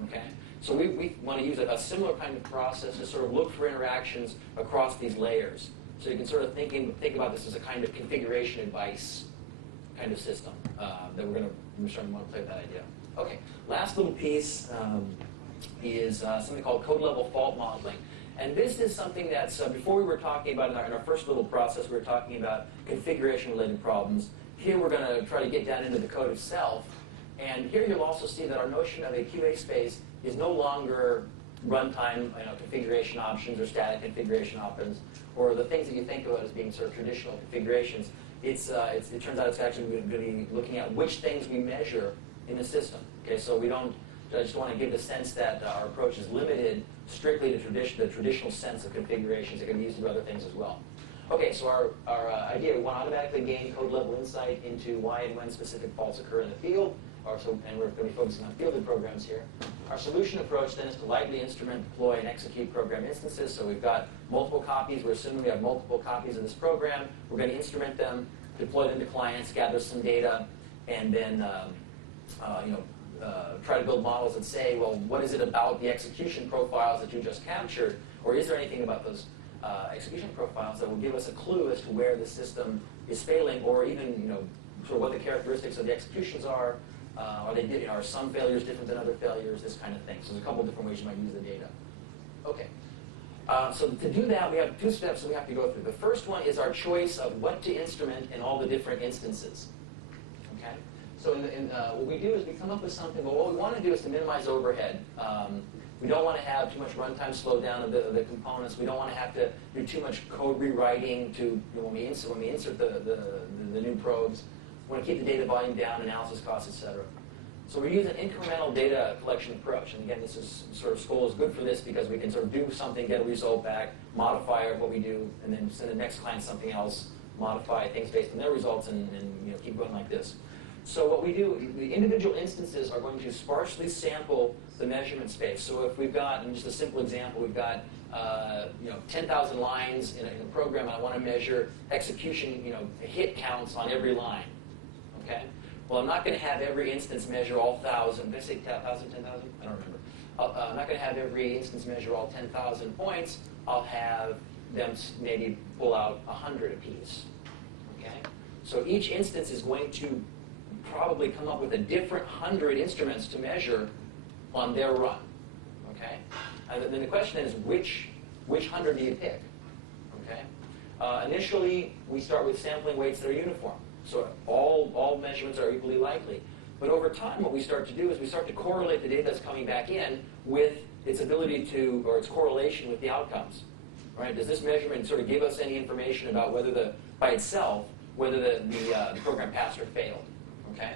Okay? So we want to use a similar kind of process to sort of look for interactions across these layers. So you can sort of think about this as a kind of configuration advice kind of system that we're starting to want to play with that idea. Okay, last little piece is something called code level fault modeling. And this is something that's, before we were talking about in our first little process, we were talking about configuration-related problems. Here we're going to try to get down into the code itself. And here you'll also see that our notion of a QA space is no longer runtime configuration options or static configuration options, or the things that you think about as being sort of traditional configurations. It turns out it's actually going to be looking at which things we measure in the system. Okay, so I just want to give the sense that our approach is limited strictly to the traditional sense of configurations. It can be used for other things as well. Okay, so our idea, we want to automatically gain code level insight into why and when specific faults occur in the field, and we're going to be focusing on fielded programs here. Our solution approach then is to lightly instrument, deploy, and execute program instances. So we've got multiple copies. We're assuming we have multiple copies of this program. We're going to instrument them, deploy them to clients, gather some data, and then try to build models that say, well, what is it about the execution profiles that you just captured, or is there anything about those execution profiles that will give us a clue as to where the system is failing, or even sort of what the characteristics of the executions are. Are some failures different than other failures? This kind of thing. So there's a couple of different ways you might use the data. Okay. So to do that, we have 2 steps that we have to go through. The first one is our choice of what to instrument in all the different instances. Okay. So what we do is we come up with something. Well, what we want to do is to minimize overhead. We don't want to have too much runtime slowdown of the components. We don't want to have to do too much code rewriting when we insert the new probes. We want to keep the data volume down, analysis costs, etc. So we use an incremental data collection approach. And again, this is sort of Skoll is good for this because we can sort of do something, get a result back, modify what we do, and then send the next client something else, modify things based on their results, and keep going like this. So what we do, the individual instances are going to sparsely sample the measurement space. So if we've got, and just a simple example, we've got 10,000 lines in a program, and I want to measure execution, hit counts on every line. Okay. Well, I'm not going to have every instance measure all 1,000. Did I say 1,000, 10,000? I don't remember. I'm not going to have every instance measure all 10,000 points. I'll have them maybe pull out 100 apiece. Okay. So each instance is going to probably come up with a different 100 instruments to measure on their run. Okay? And then the question is, which 100 do you pick? Okay? Initially, we start with sampling weights that are uniform. So all measurements are equally likely. But over time, what we start to do is we start to correlate the data that's coming back in with its ability to, or its correlation with the outcomes. Right? Does this measurement sort of give us any information about whether by itself, whether the program passed or failed? Okay?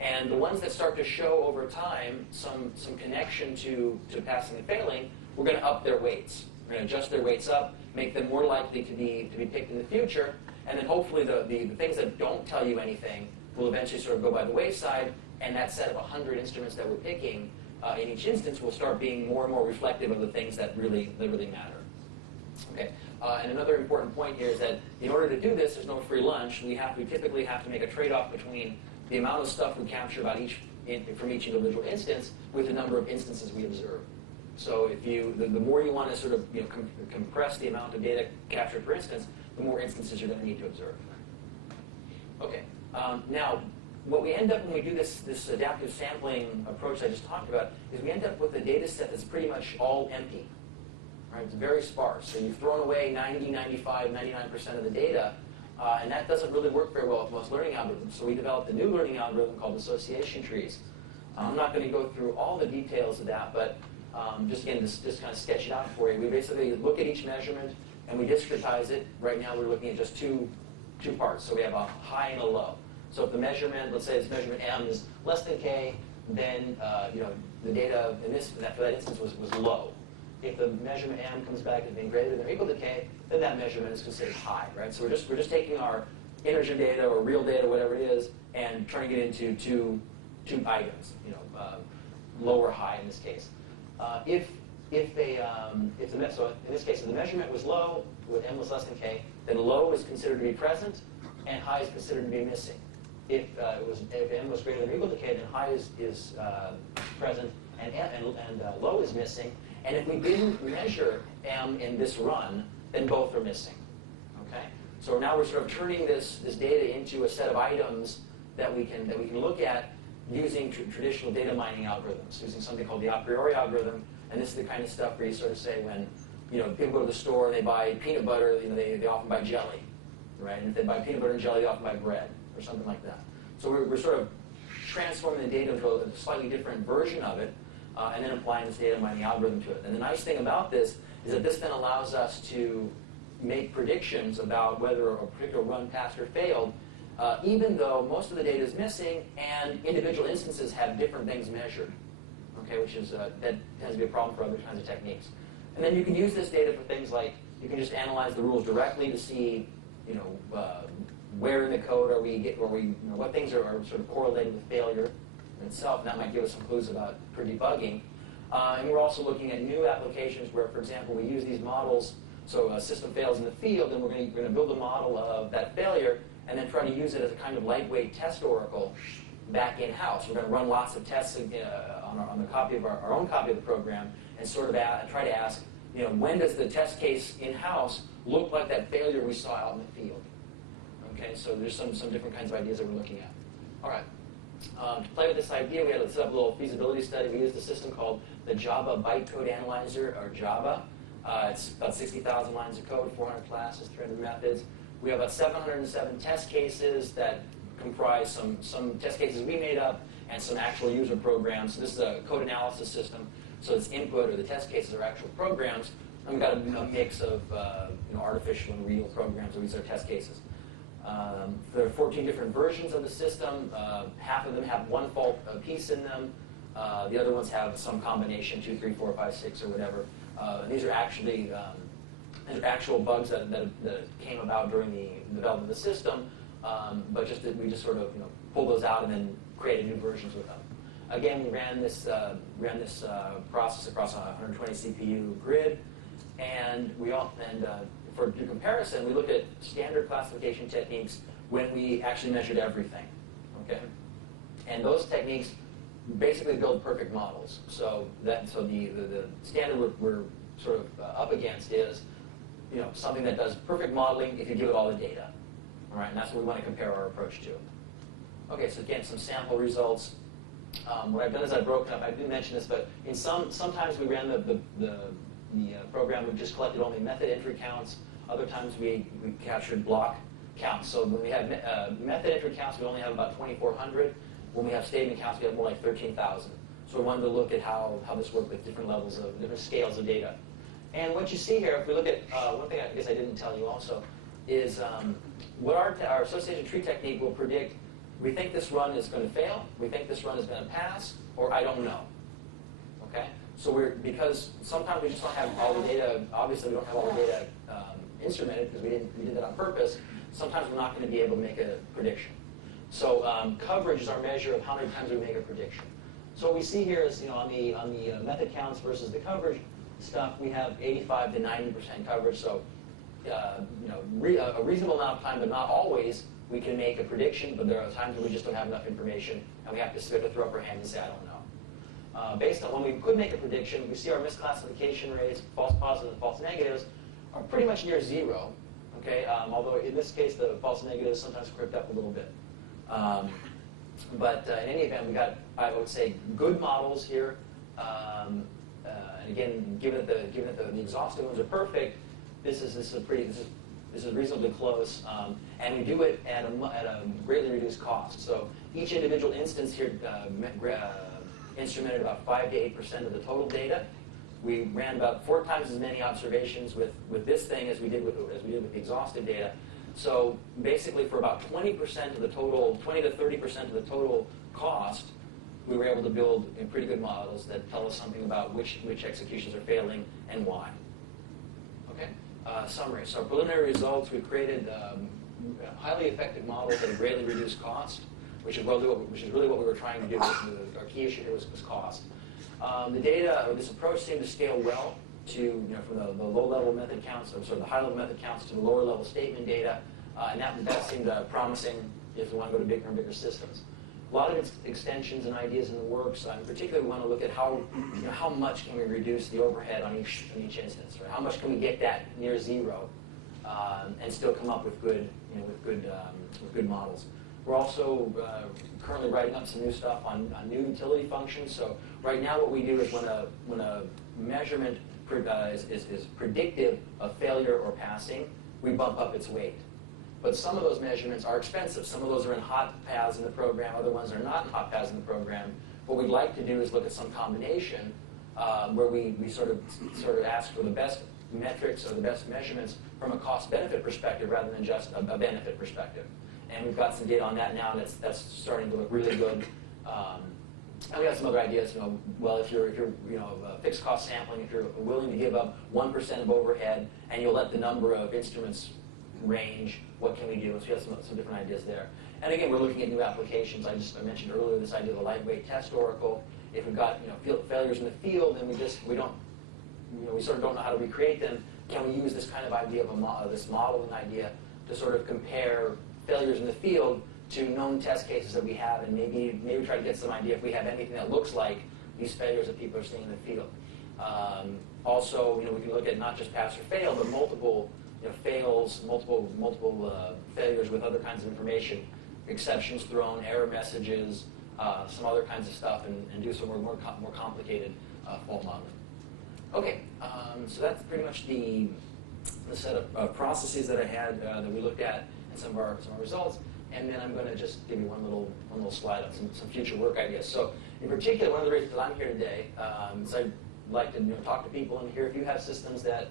And the ones that start to show over time some connection to passing and failing, we're going to up their weights. We're going to adjust their weights up, make them more likely to be picked in the future, and then hopefully the things that don't tell you anything will eventually sort of go by the wayside, and that set of 100 instruments that we're picking in each instance will start being more and more reflective of the things that really matter. Okay. And another important point here is that in order to do this, there's no free lunch. We typically have to make a trade-off between the amount of stuff we capture from each individual instance with the number of instances we observe. So if the more you want to sort of compress the amount of data captured per instance, the more instances you're going to need to observe. Okay. Now, what we end up when we do this adaptive sampling approach I just talked about is we end up with a data set that's pretty much all empty. Right? It's very sparse. So you've thrown away 90, 95, 99% of the data, and that doesn't really work very well with most learning algorithms. So we developed a new learning algorithm called association trees. I'm not going to go through all the details of that, but just again, just kind of sketch it out for you. We basically look at each measurement, and we discretize it. Right now we're looking at just two parts. So we have a high and a low. So if the measurement, let's say this measurement M is less than K, then the data for that instance was low. If the measurement M comes back as being greater than or equal to K, then that measurement is considered high, right? So we're just taking our integer data or real data, whatever it is, and turning it into two items, low or high in this case. So in this case, if the measurement was low, with M was less than K, then low is considered to be present, and high is considered to be missing. If M was greater than or equal to K, then high is present, and low is missing. And if we didn't measure M in this run, then both are missing. Okay? So now we're sort of turning this data into a set of items that we can look at using traditional data mining algorithms, using something called the a priori algorithm. And this is the kind of stuff where you sort of say when people go to the store and they buy peanut butter, they often buy jelly, right? And if they buy peanut butter and jelly, they often buy bread or something like that. So we're sort of transforming the data into a slightly different version of it. And then applying this data mining algorithm to it. And the nice thing about this is that this then allows us to make predictions about whether a particular run passed or failed, even though most of the data is missing and individual instances have different things measured. Okay, which is that tends to be a problem for other kinds of techniques. And then you can use this data for things like you can just analyze the rules directly to see, where in the code what things are sort of correlated with failure itself, and that might give us some clues for debugging. And we're also looking at new applications where, for example, we use these models. So a system fails in the field, and we're going to build a model of that failure and then try to use it as a kind of lightweight test oracle back in-house. We're going to run lots of tests on the copy of our own copy of the program and sort of try to ask, when does the test case in-house look like that failure we saw out in the field? Okay, so there's some different kinds of ideas that we're looking at. All right. To play with this idea, we had to set up a little feasibility study. We used a system called the Java Bytecode Analyzer, or Java. It's about 60,000 lines of code, 400 classes, 300 methods. We have about 707 test cases that comprise some test cases we made up and some actual user programs. So this is a code analysis system. So its input or the test cases are actual programs. And we've got a mix of artificial and real programs that use our test cases. There are 14 different versions of the system. Half of them have one fault piece in them. The other ones have some combination, 2, 3, 4, 5, 6, or whatever. And these are actually actual bugs that came about during the development of the system. But we just sort of pull those out and then created new versions with them. Again, we ran this process across a 120 CPU grid, and for comparison, we looked at standard classification techniques when we actually measured everything. Okay, and those techniques basically build perfect models. So the standard we're sort of up against is something that does perfect modeling if you give it all the data. All right, and that's what we want to compare our approach to. Okay, so again, some sample results. What I've done is I've broken up. I didn't mention this, but in sometimes we ran the program. We just collected only method entry counts. Other times we captured block counts. So when we have method entry counts, we only have about 2,400. When we have statement counts, we have more like 13,000. So we wanted to look at how this worked with different levels of different scales of data. And what you see here, if we look at one thing I guess I didn't tell you also, is what our association tree technique will predict. We think this run is going to fail, we think this run is going to pass, or I don't know. Okay? So because sometimes we just don't have all the data, obviously we don't have all the data instrumented because we did that on purpose. Sometimes we're not going to be able to make a prediction. So coverage is our measure of how many times we make a prediction. So what we see here is, on the method counts versus the coverage stuff, we have 85 to 90% coverage. So a reasonable amount of time, but not always, we can make a prediction, but there are times when we just don't have enough information, and we have to throw up our hand and say, I don't know. Based on when we could make a prediction, we see our misclassification rates, false positives and false negatives, are pretty much near zero. Okay, although in this case, the false negatives sometimes crept up a little bit. But in any event, we got, I would say, good models here. And again, given that the exhaustive ones are perfect, this is reasonably close, and we do it at a greatly reduced cost. So each individual instance here instrumented about 5 to 8% of the total data. We ran about 4 times as many observations with this thing as we did with the exhaustive data. So basically, for about 20% of the total, 20 to 30% of the total cost, we were able to build pretty good models that tell us something about which executions are failing and why. Okay. Summary. So preliminary results, we created highly effective models at a greatly reduced cost, which is really what we were trying to do. Our key issue here was cost. The data, or this approach, seemed to scale well to from the low-level method counts, or sort of the high-level method counts to the lower-level statement data, and that seemed promising if we want to go to bigger and bigger systems. A lot of extensions and ideas in the works. In particular, we want to look at how much can we reduce the overhead on each instance, right? How much can we get that near zero, and still come up with good models. We're also currently writing up some new stuff on new utility functions. So right now, what we do is when a measurement is predictive of failure or passing, we bump up its weight. But some of those measurements are expensive. Some of those are in hot paths in the program. Other ones are not in hot paths in the program. What we'd like to do is look at some combination where we sort of ask for the best metrics or the best measurements from a cost-benefit perspective rather than just a benefit perspective. And we've got some data on that now, and that's starting to look really good. And we have some other ideas. Well, if you're fixed cost sampling, if you're willing to give up 1% of overhead, and you'll let the number of instruments range, what can we do? So we have some different ideas there. And again, we're looking at new applications. I mentioned earlier this idea of the lightweight test oracle. If we've got failures in the field, and we sort of don't know how to recreate them, can we use this kind of idea of this modeling idea to sort of compare failures in the field to known test cases that we have, and maybe try to get some idea if we have anything that looks like these failures that people are seeing in the field. Also, we can look at not just pass or fail, but multiple fails, multiple failures with other kinds of information, exceptions thrown, error messages, some other kinds of stuff, and do some more complicated fault modeling. Okay, so that's pretty much the set of processes that I had that we looked at and some of our results. And then I'm going to just give you one little slide on some future work ideas. So in particular, one of the reasons that I'm here today is I'd like to talk to people and hear if you have systems that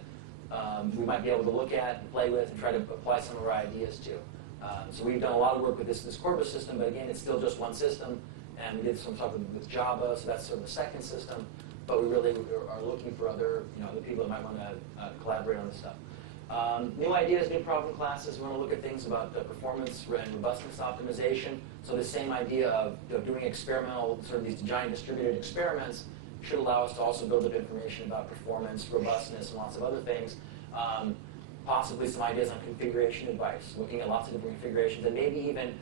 we might be able to look at and play with and try to apply some of our ideas to. So we've done a lot of work with this Corpus system, but again, it's still just one system. And we did some stuff with Java, so that's sort of the second system. But we really are looking for other people that might want to collaborate on this stuff. New ideas, new problem classes. We want to look at things about performance and robustness optimization. So the same idea of doing experimental, sort of these giant distributed experiments should allow us to also build up information about performance, robustness, and lots of other things. Possibly some ideas on configuration advice, looking at lots of different configurations, and maybe even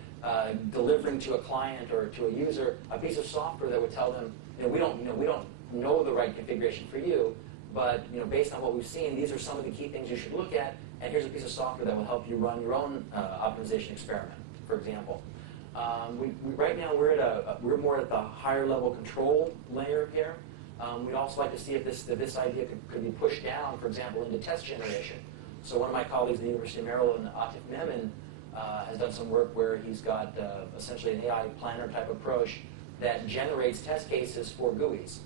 delivering to a client or to a user a piece of software that would tell them, we don't know the right configuration for you, but based on what we've seen, these are some of the key things you should look at, and here's a piece of software that will help you run your own optimization experiment, for example. Right now we're more at the higher level control layer here. We'd also like to see if this idea could be pushed down, for example, into test generation. So one of my colleagues at the University of Maryland, Atif Memon, has done some work where he's got essentially an AI planner type approach that generates test cases for GUIs.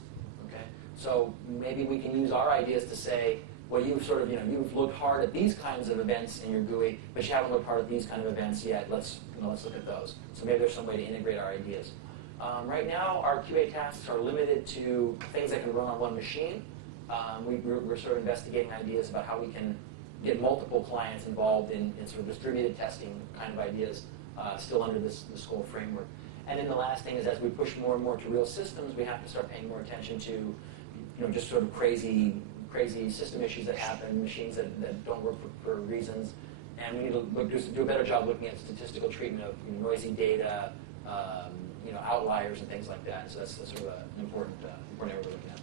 Okay, so maybe we can use our ideas to say, well, you've sort of, you've looked hard at these kinds of events in your GUI, but you haven't looked hard at these kind of events yet. Let's look at those. So maybe there's some way to integrate our ideas. Right now, our QA tasks are limited to things that can run on one machine. We're sort of investigating ideas about how we can get multiple clients involved in sort of distributed testing kind of ideas, still under this whole framework. And then the last thing is, as we push more and more to real systems, we have to start paying more attention to, just sort of crazy system issues that happen, machines that don't work for reasons. And we need to do a better job looking at statistical treatment of noisy data, outliers and things like that. So that's sort of an important area we're looking at.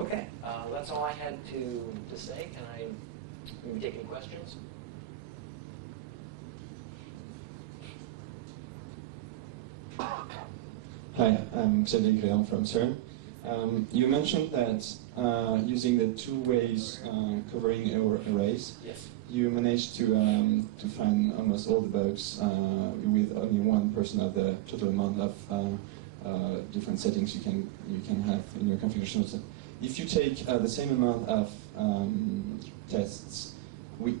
Okay, that's all I had to say. Can I maybe take any questions? Hi, I'm Xavier Gréan from CERN. You mentioned that using the two ways covering arrays, yes, you managed to find almost all the bugs with only 1% of the total amount of different settings you can have in your configuration. So if you take the same amount of tests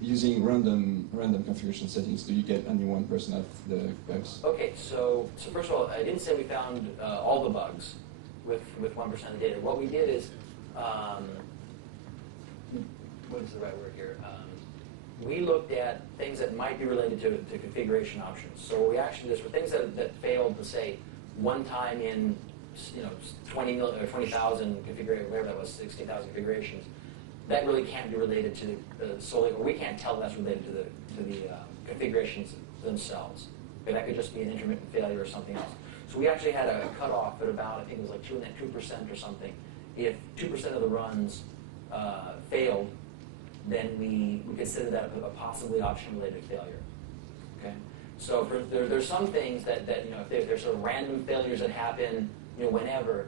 using random configuration settings, do you get only 1% of the bugs? Okay, so first of all, I didn't say we found all the bugs with 1% of the data. What we did is, what is the right word here? We looked at things that might be related to configuration options. So we actually, there were things that failed to say one time in 20,000 configurations, whatever that was, 60,000 configurations. That really can't be related to the solely, or we can't tell that's related to the configurations themselves. Okay, that could just be an intermittent failure or something else. So we actually had a cutoff at about, I think it was like 2% or something. If 2% of the runs failed, then we consider that a possibly option-related failure. Okay, so there's some things that if there's sort of random failures that happen, whenever.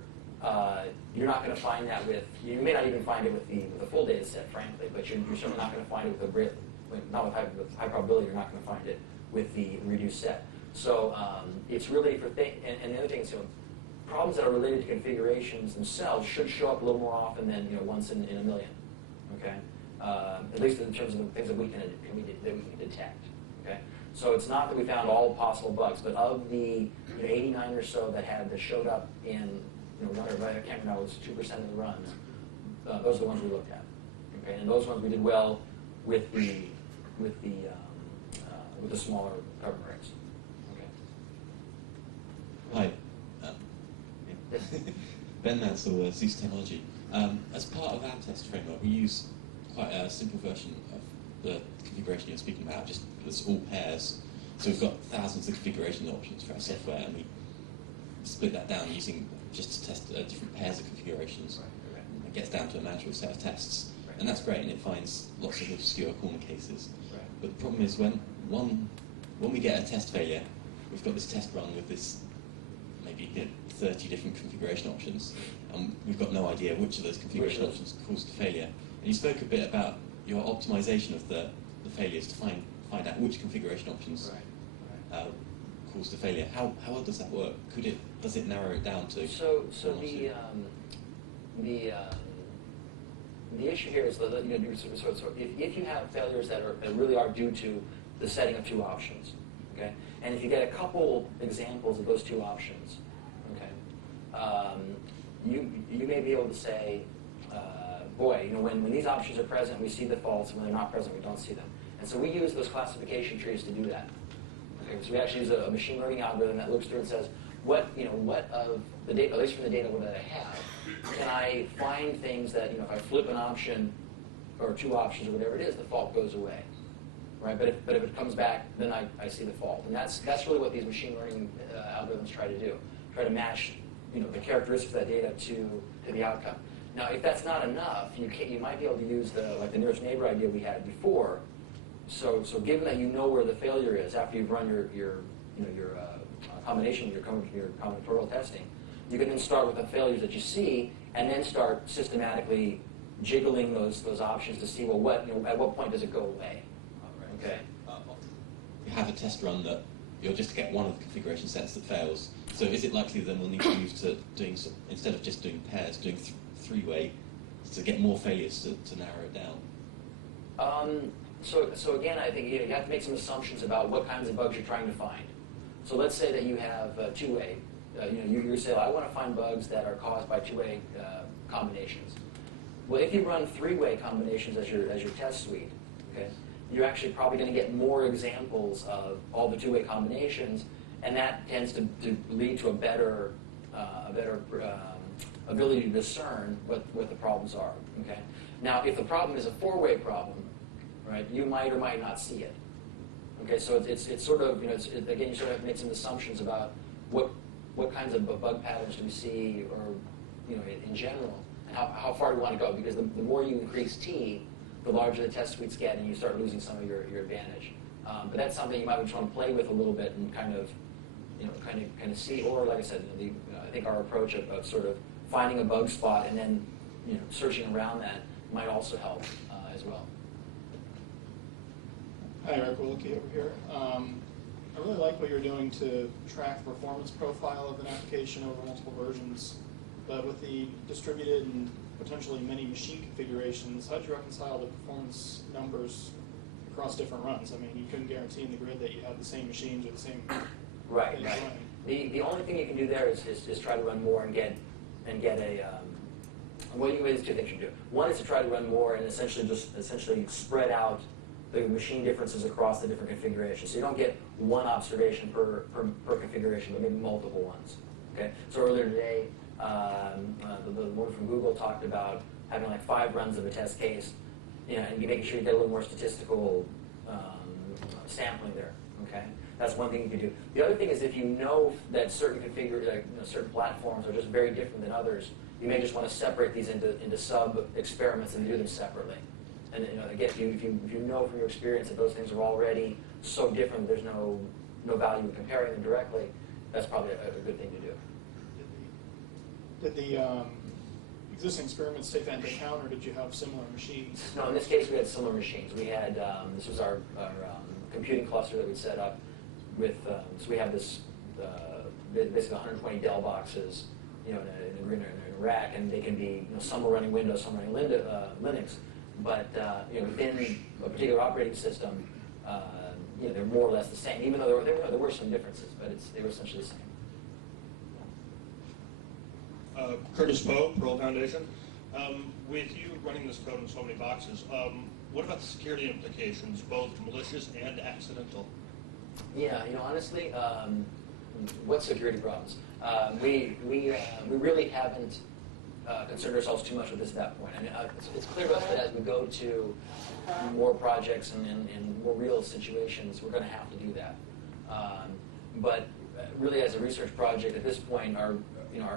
You're not going to find that you may not even find it with the full data set, frankly, but you're certainly not going to find it with high probability, you're not going to find it with the reduced set. So it's really for and the other thing is, problems that are related to configurations themselves should show up a little more often than once in a million. Okay, at least in terms of the things that we can detect. Okay, so it's not that we found all possible bugs, but of the 89 or so that showed up in one or I can't remember, it was 2% of the runs. Those are the ones we looked at. Okay, and those ones we did well with the smaller carbon rates. Okay. Hi. Ben Mansell, Zeus Technology. As part of our test framework, we use quite a simple version of the configuration you're speaking about, just it's all pairs. So we've got thousands of configuration options for our software, and we split that down using just to test different pairs of configurations. Right. It gets down to a manageable set of tests. Right. And that's great, and it finds lots of obscure corner cases. Right. But the problem is when we get a test failure, we've got this test run with this maybe 30 different configuration options, and we've got no idea which of those configuration options caused the failure. And you spoke a bit about your optimization of the failures to find out which configuration options caused the failure. How does that work? Does it narrow it down to? So the issue here is that if you have failures that really are due to the setting of two options, okay, and if you get a couple examples of those two options, okay, you may be able to say, boy, when these options are present, we see the faults, and when they're not present, we don't see them. And so we use those classification trees to do that. Okay, so we actually use a machine learning algorithm that looks through and says, what of the data, at least from the data that I have, can I find things that if I flip an option or two options or whatever it is, the fault goes away, right? But if it comes back, then I see the fault, and that's really what these machine learning algorithms try to do, try to match the characteristics of that data to the outcome. Now, if that's not enough, you might be able to use the nearest neighbor idea we had before, so given that you know where the failure is after you've run your combination, your combinatorial testing, you can then start with the failures that you see, and then start systematically jiggling those options to see, well, at what point does it go away? Okay. You have a test run that you'll just get one of the configuration sets that fails. So is it likely then we'll need to move to doing, instead of just doing pairs, doing three-way to get more failures to narrow it down? So again, I think you have to make some assumptions about what kinds of bugs you're trying to find. So let's say that you have two-way. You say, I want to find bugs that are caused by two-way combinations. Well, if you run three-way combinations as your test suite, okay, you're actually probably going to get more examples of all the two-way combinations, and that tends to lead to a better ability to discern what the problems are. Okay. Now, if the problem is a four-way problem, right, you might or might not see it. Okay, so it's sort of, again, you sort of have to make some assumptions about what kinds of bug patterns do we see, or in general, and how far do we want to go? Because the more you increase T, the larger the test suites get, and you start losing some of your advantage. But that's something you might just want to play with a little bit and kind of see. Or, like I said, I think our approach of sort of finding a bug spot and then searching around that might also help as well. Hi, Eric Wilkie over here. I really like what you're doing to track the performance profile of an application over multiple versions, but with the distributed and potentially many machine configurations, how do you reconcile the performance numbers across different runs? I mean, you couldn't guarantee in the grid that you have the same machines or the same right. The only thing you can do there is try to run more and get a there's two things you can do. One is to try to run more and essentially spread out the machine differences across the different configurations. So you don't get one observation per configuration, but maybe multiple ones. Okay. So earlier today, the woman from Google talked about having like 5 runs of a test case, and making sure you get a little more statistical sampling there. Okay. That's one thing you can do. The other thing is if you know that certain certain platforms are just very different than others, you may just want to separate these into sub-experiments and do them separately. And again, if you know from your experience that those things are already so different, there's no value in comparing them directly, that's probably a good thing to do. Did the existing experiments take that into account, or did you have similar machines? No, in this case we had similar machines. We had, this was our computing cluster that we'd set up with, so we have this, basically 120 Dell boxes, in a rack, and they can be, some are running Windows, some are running Linux, but within a particular operating system, they're more or less the same, even though there were some differences, but they were essentially the same. Curtis Poe, Pearl Foundation. With you running this code in so many boxes, what about the security implications, both malicious and accidental? Yeah, honestly, what security problems? We really haven't concerned ourselves too much with this at that point. I mean, it's clear to us that as we go to more projects and more real situations, we're going to have to do that. But really, as a research project at this point, our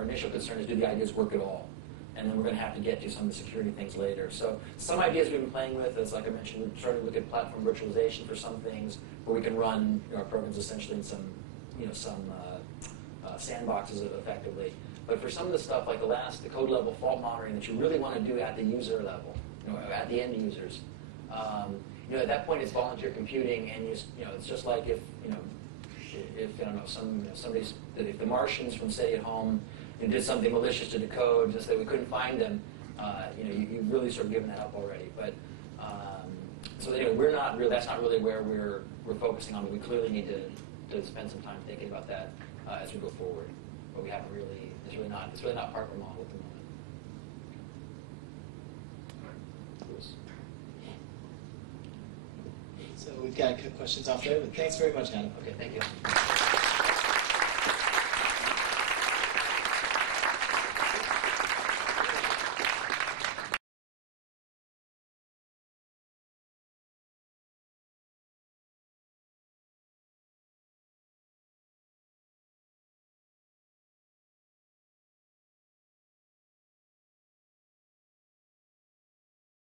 initial concern is, do the ideas work at all? And then we're going to have to get to some of the security things later. So some ideas we've been playing with is, like I mentioned, we're starting to look at platform virtualization for some things where we can run our programs essentially in some sandboxes effectively. But for some of the stuff like the code level fault monitoring that you really want to do at the user level, at the end users, at that point it's volunteer computing, and it's just like if I don't know, if the Martians from Stay at Home did something malicious to the code just that we couldn't find them, you've really sort of given that up already. But so we're not really, that's not really where we're focusing on. But we clearly need to spend some time thinking about that as we go forward. But we haven't really. It's really not part of our model at the moment. So we've got questions off there, but thanks very much, Adam. Okay, thank you.